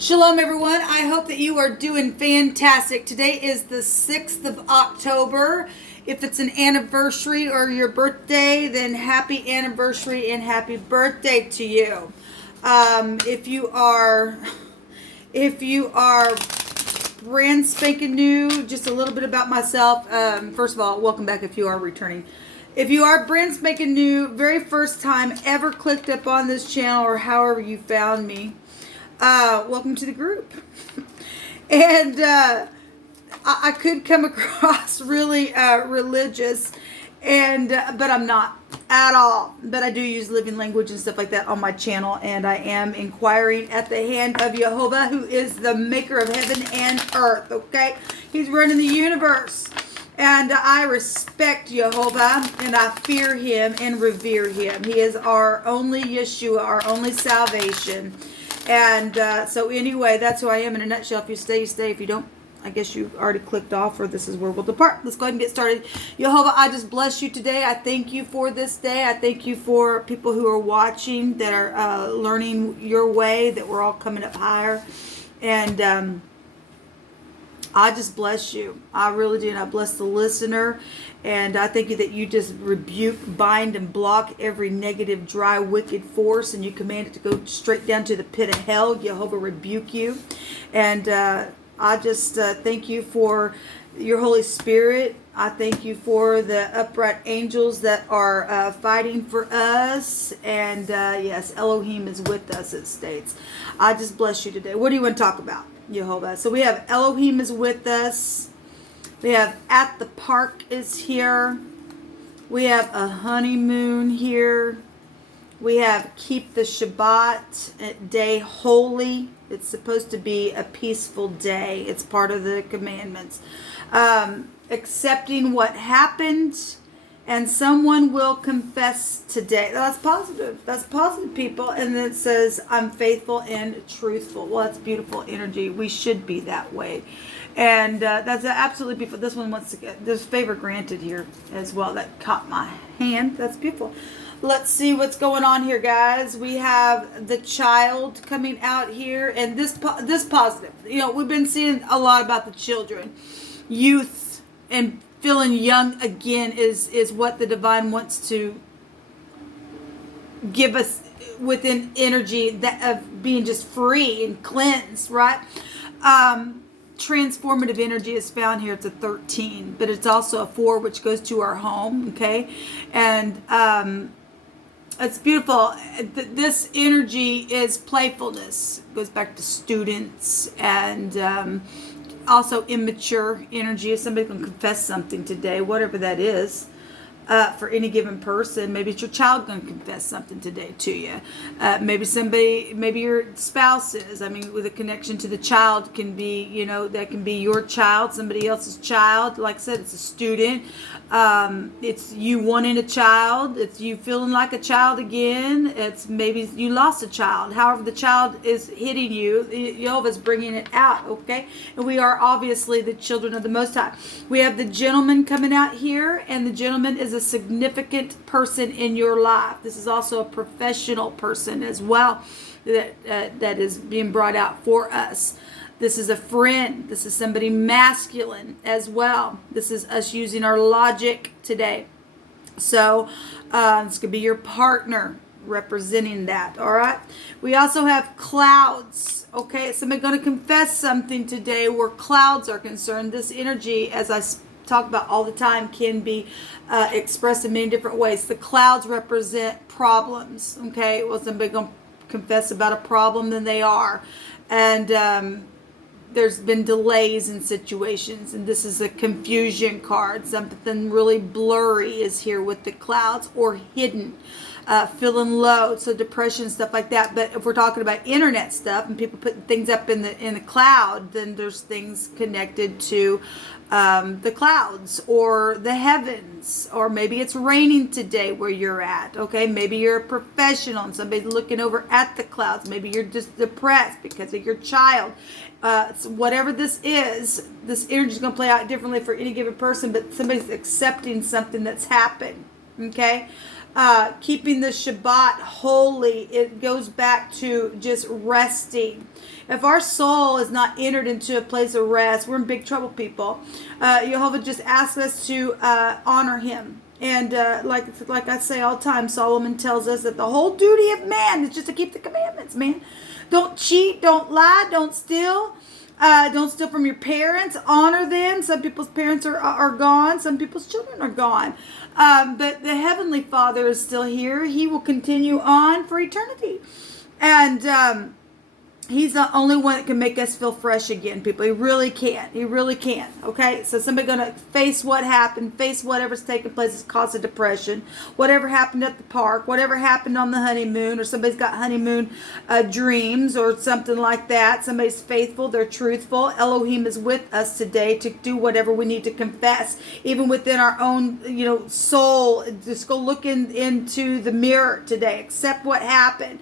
Shalom, everyone. I hope that you are doing fantastic. Today is the 6th of October. If it's an anniversary or your birthday, then happy anniversary and happy birthday to you. If you are brand spanking new, just a little bit about myself. First of all, welcome back if you are returning. If you are brand spanking new, very first time ever clicked up on this channel or however you found me, welcome to the group. And I could come across really religious, but I'm not at all. But I do use living language and stuff like that on my channel, and I am inquiring at the hand of Jehovah, who is the maker of heaven and earth. Okay, he's running the universe, and I respect Jehovah, and I fear him and revere him. He is our only Yeshua, our only salvation. And so anyway, that's who I am in a nutshell. If you stay, you stay. If you don't, I guess you already clicked off, or this is where we'll depart. Let's go ahead and get started. Jehovah, I just bless you today. I thank you for this day. I thank you for people who are watching, that are learning your way, that we're all coming up higher. And I just bless you. I really do. And I bless the listener. And I thank you that you just rebuke, bind, and block every negative, dry, wicked force. And you command it to go straight down to the pit of hell. Jehovah rebuke you. And I just thank you for your Holy Spirit. I thank you for the upright angels that are fighting for us. And yes, Elohim is with us, it states. I just bless you today. What do you want to talk about, Jehovah? So we have Elohim is with us. We have at the park is here. We have a honeymoon here. We have keep the Shabbat day holy. It's supposed to be a peaceful day. It's part of the commandments. Accepting what happened, and someone will confess today. That's positive. That's positive, people. And then it says, I'm faithful and truthful. Well, that's beautiful energy. We should be that way. And that's absolutely beautiful. This one wants to get, there's favor granted here as well. That caught my hand. That's beautiful. Let's see what's going on here, guys. We have the child coming out here, and this positive. You know, we've been seeing a lot about the children, youth, and feeling young again is what the divine wants to give us within energy that of being just free and cleansed, right? Transformative energy is found here. It's a 13, but it's also a 4, which goes to our home. Okay, and it's beautiful. This energy is playfulness. It goes back to students, and also immature energy. If somebody can confess something today, whatever that is, for any given person. Maybe it's your child going to confess something today to you. Maybe your spouse is. I mean, with a connection to the child can be, you know, that can be your child, somebody else's child. Like I said, it's a student. It's you wanting a child. It's you feeling like a child again. It's maybe you lost a child. However, the child is hitting you. Jehovah's bringing it out, okay? And we are obviously the children of the Most High. We have the gentleman coming out here, and the gentleman is a significant person in your life. This is also a professional person as well that is being brought out for us. This is a friend. This is somebody masculine as well. This is us using our logic today. So this could be your partner representing that. All right. We also have clouds. Okay. Somebody going to confess something today where clouds are concerned. This energy, as I talk about all the time, can be expressed in many different ways. The clouds represent problems. Okay. Well, somebody going to confess about a problem, then they are. And there's been delays in situations, and this is a confusion card. Something really blurry is here with the clouds, or hidden, feeling low, so depression, stuff like that. But if we're talking about internet stuff and people putting things up in the cloud, then there's things connected to the clouds or the heavens, or maybe it's raining today where you're at. Okay, maybe you're a professional and somebody's looking over at the clouds. Maybe you're just depressed because of your child. So whatever this is, this energy is going to play out differently for any given person, but somebody's accepting something that's happened. Okay, keeping the Shabbat holy. It goes back to just resting. If our soul is not entered into a place of rest, we're in big trouble, people. Jehovah just asks us to honor him. And like I say all the time, Solomon tells us that the whole duty of man is just to keep the commandments, man. Don't cheat, don't lie, don't steal. Don't steal from your parents. Honor them. Some people's parents are gone. Some people's children are gone. But the Heavenly Father is still here. He will continue on for eternity. And he's the only one that can make us feel fresh again, people. He really can. He really can. Okay? So somebody going to face what happened, face whatever's taking place that's caused a depression, whatever happened at the park, whatever happened on the honeymoon, or somebody's got honeymoon dreams or something like that. Somebody's faithful. They're truthful. Elohim is with us today to do whatever we need to confess, even within our own, soul. Just go look into the mirror today. Accept what happened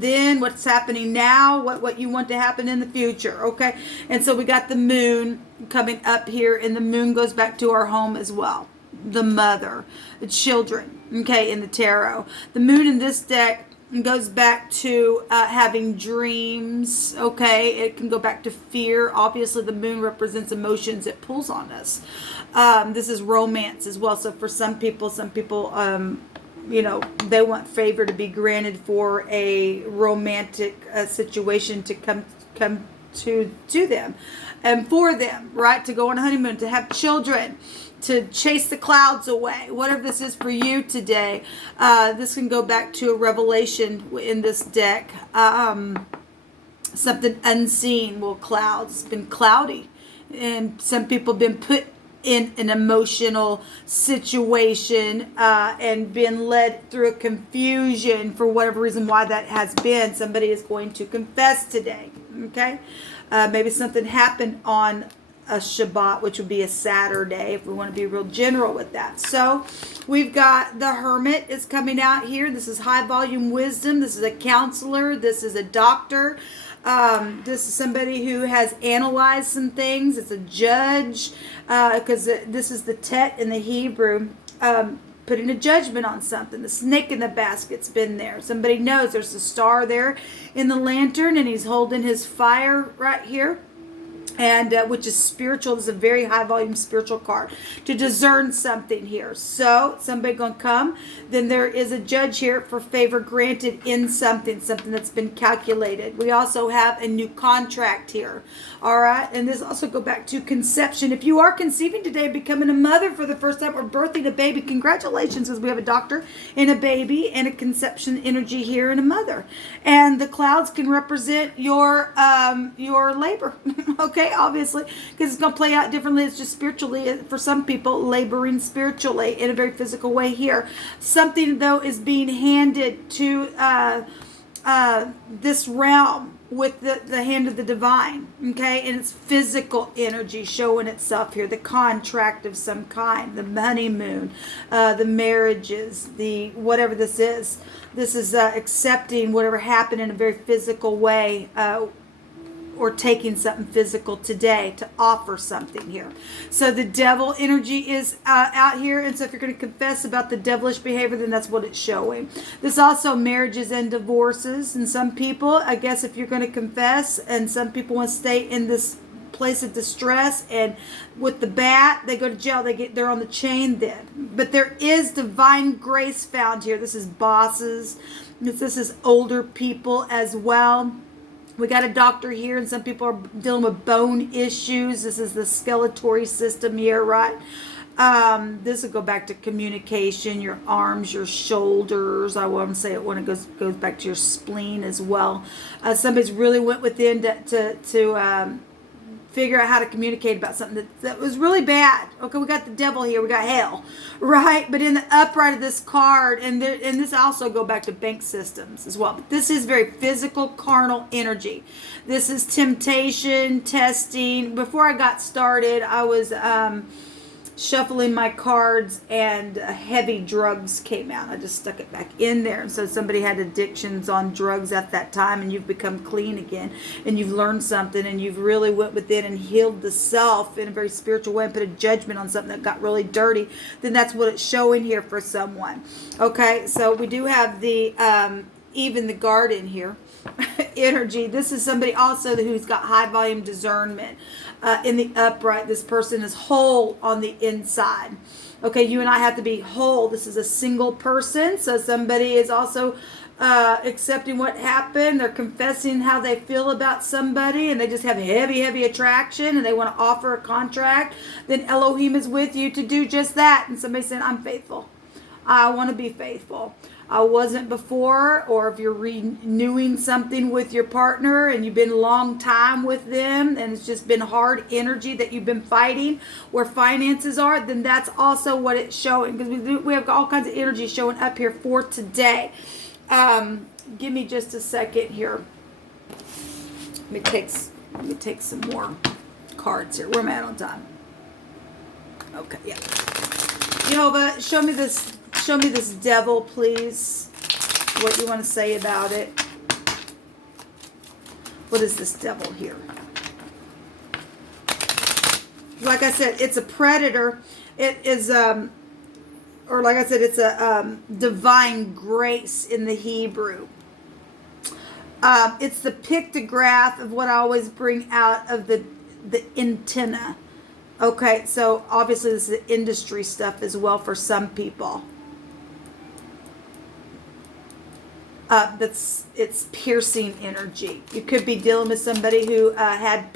then, what's happening now, what you want to happen in the future, okay? And so we got the moon coming up here, and the moon goes back to our home as well. The mother, the children, okay, in the tarot. The moon in this deck goes back to having dreams, okay? It can go back to fear. Obviously, the moon represents emotions. It pulls on us. This is romance as well. So for some people, they want favor to be granted for a romantic situation to come to them and for them, right? To go on a honeymoon, to have children, to chase the clouds away. Whatever this is for you today, this can go back to a revelation in this deck. Something unseen. Well, clouds. It's been cloudy, and some people have been put in an emotional situation and been led through a confusion for whatever reason why that has been. Somebody is going to confess today, okay? Maybe something happened on a Shabbat, which would be a Saturday, if we want to be real general with that. So we've got the Hermit is coming out here. This is high volume wisdom. This is a counselor. This is a doctor. This is somebody who has analyzed some things. It's a judge, because this is the Tet in the Hebrew, putting a judgment on something. The snake in the basket's been there. Somebody knows there's a star there in the lantern, and he's holding his fire right here. And which is spiritual. This is a very high volume spiritual card to discern something here. So somebody going to come. Then there is a judge here for favor granted in something that's been calculated. We also have a new contract here. All right. And this also go back to conception. If you are conceiving today, becoming a mother for the first time, or birthing a baby, congratulations, because we have a doctor and a baby and a conception energy here and a mother. And the clouds can represent your labor. Okay. Obviously, because it's going to play out differently. It's just spiritually, for some people, laboring spiritually in a very physical way here. Something, though, is being handed to this realm with the hand of the divine, okay? And it's physical energy showing itself here. The contract of some kind, the honeymoon, the marriages, the whatever this is. This is accepting whatever happened in a very physical way, or taking something physical today to offer something here. So the devil energy is out here. And so if you're going to confess about the devilish behavior, then that's what it's showing. This also marriages and divorces. And some people, I guess if you're going to confess, and some people want to stay in this place of distress, and with the bat, they go to jail. They're on the chain then. But there is divine grace found here. This is bosses. This is older people as well. We got a doctor here, and some people are dealing with bone issues. This is the skeletal system here, right? This will go back to communication, your arms, your shoulders. I want to say it when it goes back to your spleen as well. Somebody's really went within to figure out how to communicate about something that was really bad. Okay, we got the devil here, we got hell, right? But in the upright of this card, and this also go back to bank systems as well. But this is very physical, carnal energy. This is temptation, testing. Before I got started, I was shuffling my cards, and heavy drugs came out. I just stuck it back in there. And so somebody had addictions on drugs at that time, and you've become clean again, and you've learned something, and you've really went within and healed the self in a very spiritual way and put a judgment on something that got really dirty. Then that's what it's showing here for someone. Okay, so we do have the even the garden here energy. This is somebody also who's got high volume discernment. In the upright, this person is whole on the inside. Okay, you and I have to be whole. This is a single person, so somebody is also accepting what happened. They're confessing how they feel about somebody, and they just have heavy attraction, and they want to offer a contract. Then Elohim is with you to do just that. And somebody saying, I'm faithful. I want to be faithful. I wasn't before, or if you're renewing something with your partner and you've been a long time with them and it's just been hard energy that you've been fighting where finances are, then that's also what it's showing, because we have all kinds of energy showing up here for today. Give me just a second here. Let me take some more cards here. Where am I at on time? Okay, yeah. Jehovah, show me this devil, please. What you want to say about it. What is this devil here? Like I said, it's a predator. It is, or like I said, it's a divine grace in the Hebrew. It's the pictograph of what I always bring out of the antenna. Okay, so obviously this is industry stuff as well for some people. It's piercing energy. You could be dealing with somebody who had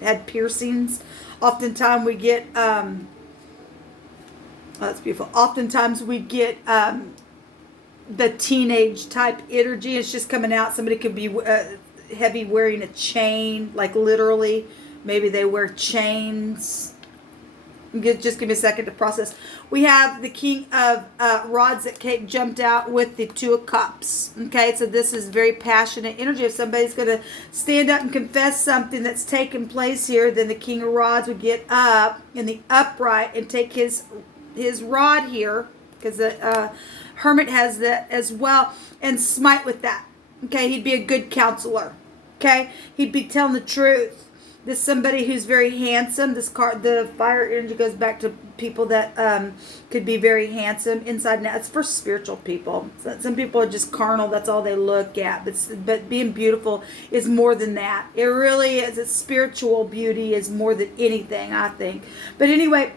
had piercings. Oftentimes we get oh, that's beautiful. Oftentimes we get the teenage type energy. It's just coming out. Somebody could be heavy, wearing a chain, like literally. Maybe they wear chains. Just give me a second to process. We have the King of Rods that jumped out with the Two of Cups. Okay, so this is very passionate energy. If somebody's going to stand up and confess something that's taken place here, then the King of Rods would get up in the upright and take his rod here, because the Hermit has that as well, and smite with that. Okay, he'd be a good counselor. Okay, he'd be telling the truth. This somebody who's very handsome. This card, the fire energy, goes back to people that could be very handsome inside and out. It's for spiritual people. Some people are just carnal. That's all they look at. But being beautiful is more than that. It really is. It's spiritual beauty is more than anything, I think. But anyway,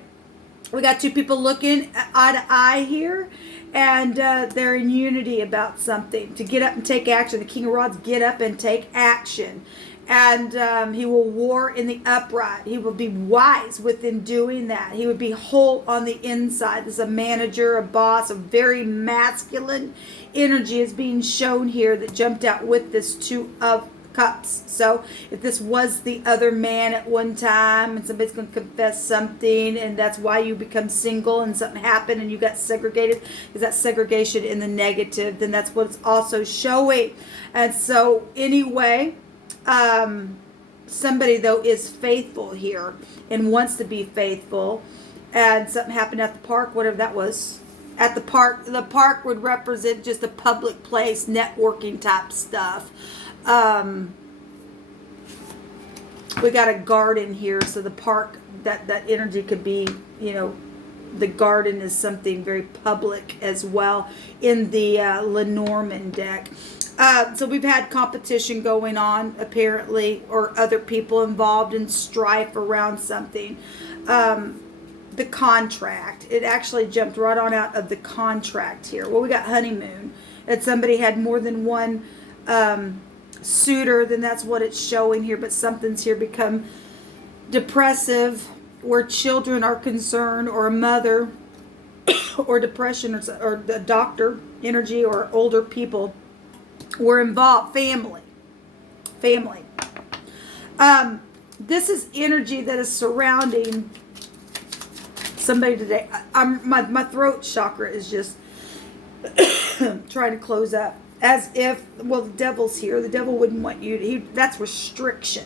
we got two people looking eye to eye here. And they're in unity about something. To get up and take action. The King of Rods, get up and take action. And he will war in the upright. He will be wise within doing that. He would be whole on the inside. There's a manager, a boss, a very masculine energy is being shown here that jumped out with this Two of Cups. So if this was the other man at one time and somebody's going to confess something and that's why you become single and something happened and you got segregated, is that segregation in the negative, then that's what it's also showing. And so anyway, somebody though is faithful here and wants to be faithful, and something happened at the park, whatever that was at the park would represent just a public place, networking type stuff. We got a garden here, so the park, that energy could be, the garden is something very public as well in the Lenormand deck. So we've had competition going on, apparently, or other people involved in strife around something. The contract, it actually jumped right on out of the contract here. Well, we got honeymoon. If somebody had more than one suitor, then that's what it's showing here. But something's here become depressive, where children are concerned, or a mother, or depression, or the doctor energy, or older people were involved. Family. This is energy that is surrounding somebody today. My throat chakra is just trying to close up, as if, well, the devil's here. The devil wouldn't want you to. That's restriction.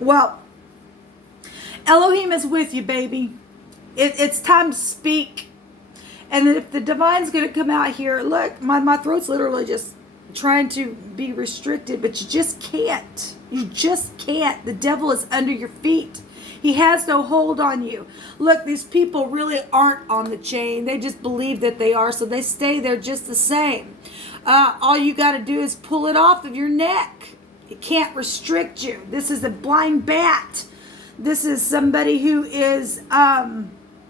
Well, Elohim is with you, baby. It's time to speak. And then if the divine's going to come out here, look, my throat's literally just trying to be restricted, but you just can't. You just can't. The devil is under your feet. He has no hold on you. Look, these people really aren't on the chain. They just believe that they are, so they stay there just the same. All you got to do is pull it off of your neck. It can't restrict you. This is a blind bat. This is somebody who is...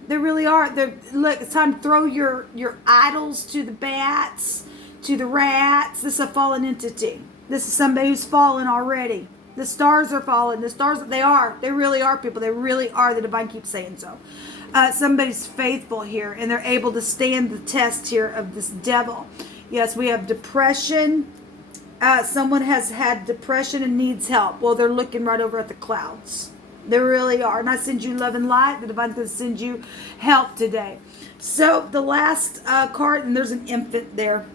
they really are. Look, it's time to throw your idols to the bats, to the rats. This is a fallen entity. This is somebody who's fallen already. The stars are fallen. The stars, they are. They really are, people. They really are. The divine keeps saying so. Somebody's faithful here, and they're able to stand the test here of this devil. Yes, we have depression. Someone has had depression and needs help. Well, they're looking right over at the clouds. They really are. And I send you love and light. The divine's going to send you help today. So the last card, and there's an infant there.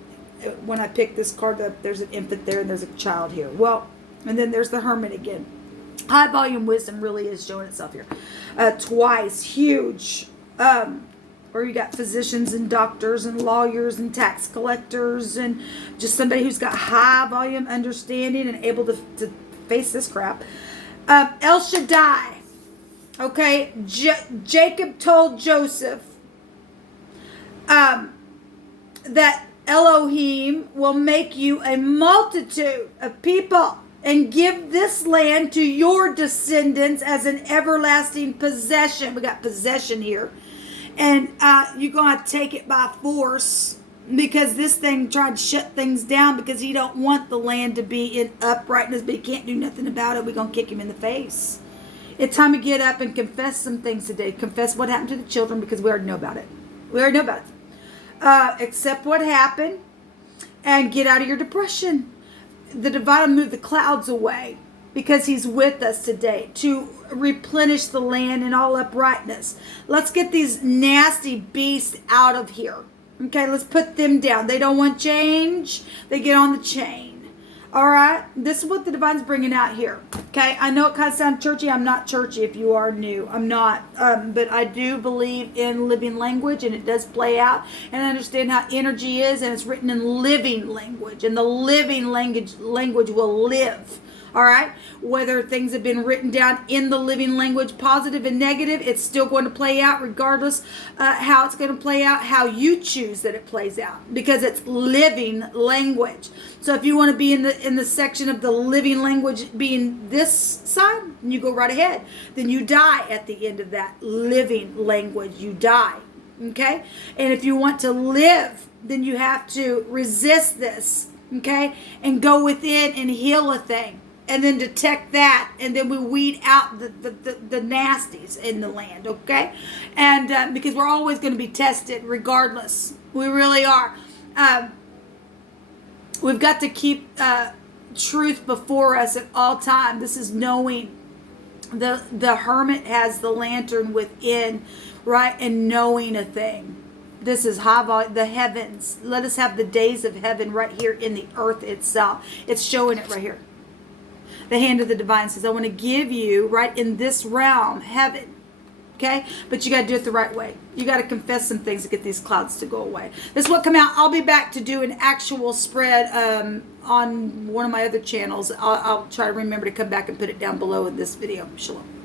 When I pick this card up, there's an infant there and there's a child here. Well, and then there's the hermit again. High volume wisdom really is showing itself here. Twice. Huge. Or you got physicians and doctors and lawyers and tax collectors and just somebody who's got high volume understanding and able to face this crap. El Shaddai, okay, Jacob told Joseph that Elohim will make you a multitude of people and give this land to your descendants as an everlasting possession. We got possession here. And you're going to take it by force. Because this thing tried to shut things down because he don't want the land to be in uprightness, but he can't do nothing about it. We're going to kick him in the face. It's time to get up and confess some things today. Confess what happened to the children because we already know about it. We already know about it. Accept what happened and get out of your depression. The divine will move the clouds away because he's with us today to replenish the land in all uprightness. Let's get these nasty beasts out of here. Okay, let's put them down. They don't want change. They get on the chain. All right? This is what the divine's bringing out here. Okay, I know it kind of sounds churchy. I'm not churchy if you are new. I'm not. But I do believe in living language, and it does play out. And I understand how energy is, and it's written in living language. And the living language will live. All right, whether things have been written down in the living language, positive and negative, it's still going to play out regardless how it's going to play out, how you choose that it plays out, because it's living language. So if you want to be in the section of the living language being this side, you go right ahead. Then you die at the end of that living language. You die. Okay, and if you want to live, then you have to resist this. Okay, and go within and heal a thing. And then detect that, and then we weed out the nasties in the land, okay? And because we're always going to be tested regardless. We really are. We've got to keep truth before us at all times. This is knowing. The hermit has the lantern within, right? And knowing a thing. This is high volume, the heavens. Let us have the days of heaven right here in the earth itself. It's showing it right here. The hand of the divine says, I want to give you, right in this realm, heaven. Okay? But you got to do it the right way. You got to confess some things to get these clouds to go away. This will come out. I'll be back to do an actual spread on one of my other channels. I'll try to remember to come back and put it down below in this video. Shalom.